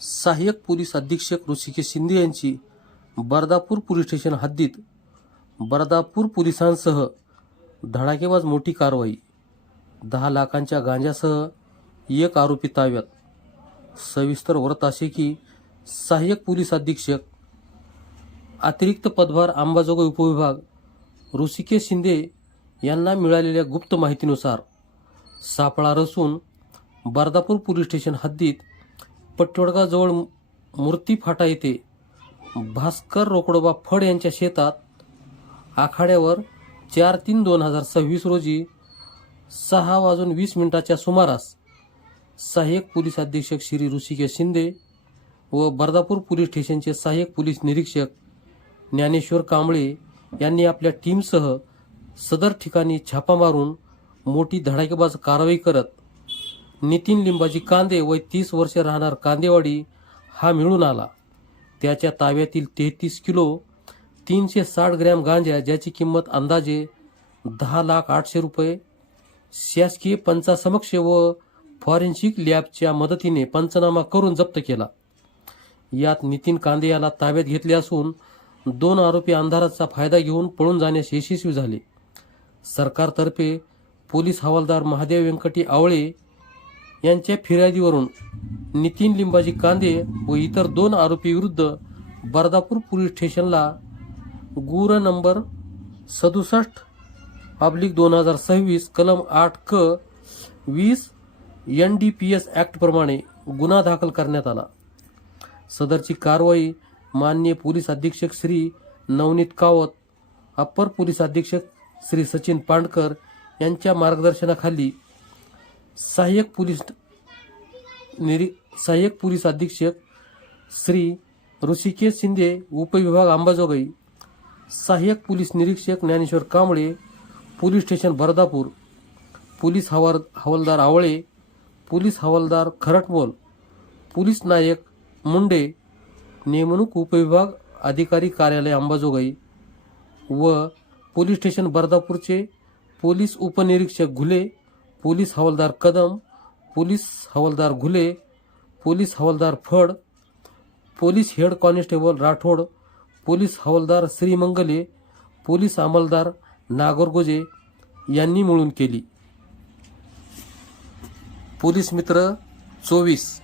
सहाय्यक पोलीस अधीक्षक ऋषिकेश शिंदे यांची बर्दापूर पोलीस स्टेशन हद्दीत बर्दापूर पोलिसांसह धडाकेबाज मोठी कारवाई। 10 लाखांच्या गांजासह एक आरोपी ताब्यात। सविस्तर वृत्त असे की सहाय्यक पोलीस अधीक्षक अतिरिक्त पदभार अंबाजोगाई उपविभाग ऋषिकेश शिंदे यांना मिळालेल्या गुप्त माहितीनुसार सापळा रचून बर्दापूर पोलीस स्टेशन हद्दीत पटवडगावजवळ मूर्ती फाटा येथे भास्कर रोकडोबा फड यांच्या शेतात आखाड्यावर 4/3/2026 रोजी 6:20 सुमारास सहाय्यक पोलीस अधीक्षक श्री ऋषिकेश शिंदे व बर्दापूर पोलीस स्टेशनचे सहाय्यक पोलीस निरीक्षक ज्ञानेश्वर कांबळे यांनी आपल्या टीमसह सदर ठिकाणी छापा मारून मोठी धडाकेबाज कारवाई करत नितीन लिंबाजी कांदे वय 30 वर्षे राहणार कांदेवाडी हा मिळून आला। त्याच्या ताब्यातील 33 किलो 360 ग्रॅम गांजा ज्याची किंमत अंदाजे 10,08,000 रुपये शासकीय पंचासमक्ष व फॉरेन्सिक लॅबच्या मदतीने पंचनामा करून जप्त केला। यात नितीन कांदे याला ताब्यात घेतले असून 2 आरोपी अंधाराचा फायदा घेऊन पळून जाण्यास यशस्वी झाले। सरकारतर्फे पोलीस हवालदार महादेव व्यंकटी आवळे यांच्या फिर्यादीवरून नितीन लिंबाजी कांदे व इतर 2 आरोपी विरुद्ध बर्दापूर पोलीस स्टेशनला गुर नंबर 67/2026 कलम 8 क 20 NDPS ॲक्ट प्रमाणे गुन्हा दाखल करण्यात आला। सदरची कारवाई माननीय पोलीस अधीक्षक श्री नवनीत कावत, अप्पर पोलीस अधीक्षक श्री सचिन पांडकर यांच्या मार्गदर्शनाखाली सहाय्यक पोलीस अधीक्षक श्री ऋषिकेश शिंदे उपविभाग अंबाजोगाई, सहाय्यक पोलीस निरीक्षक Dnyaneshwar Kamble police station Bardapur, police हवालदार आवळे, पोलीस हवालदार खरटमोल, पोलीस नायक मुंडे नेमणूक उपविभाग अधिकारी कार्यालय अंबाजोगाई व पोलीस स्टेशन बर्दापूरचे पोलीस उपनिरीक्षक घुले, पोलीस हवालदार कदम, पोलीस हवालदार घुले, पोलीस हवालदार Phad, police head constable Rathod, police हवालदार श्रीमंगले, पोलीस अंमलदार नागरगोजे यांनी मिळून केली। पोलीस मित्र 24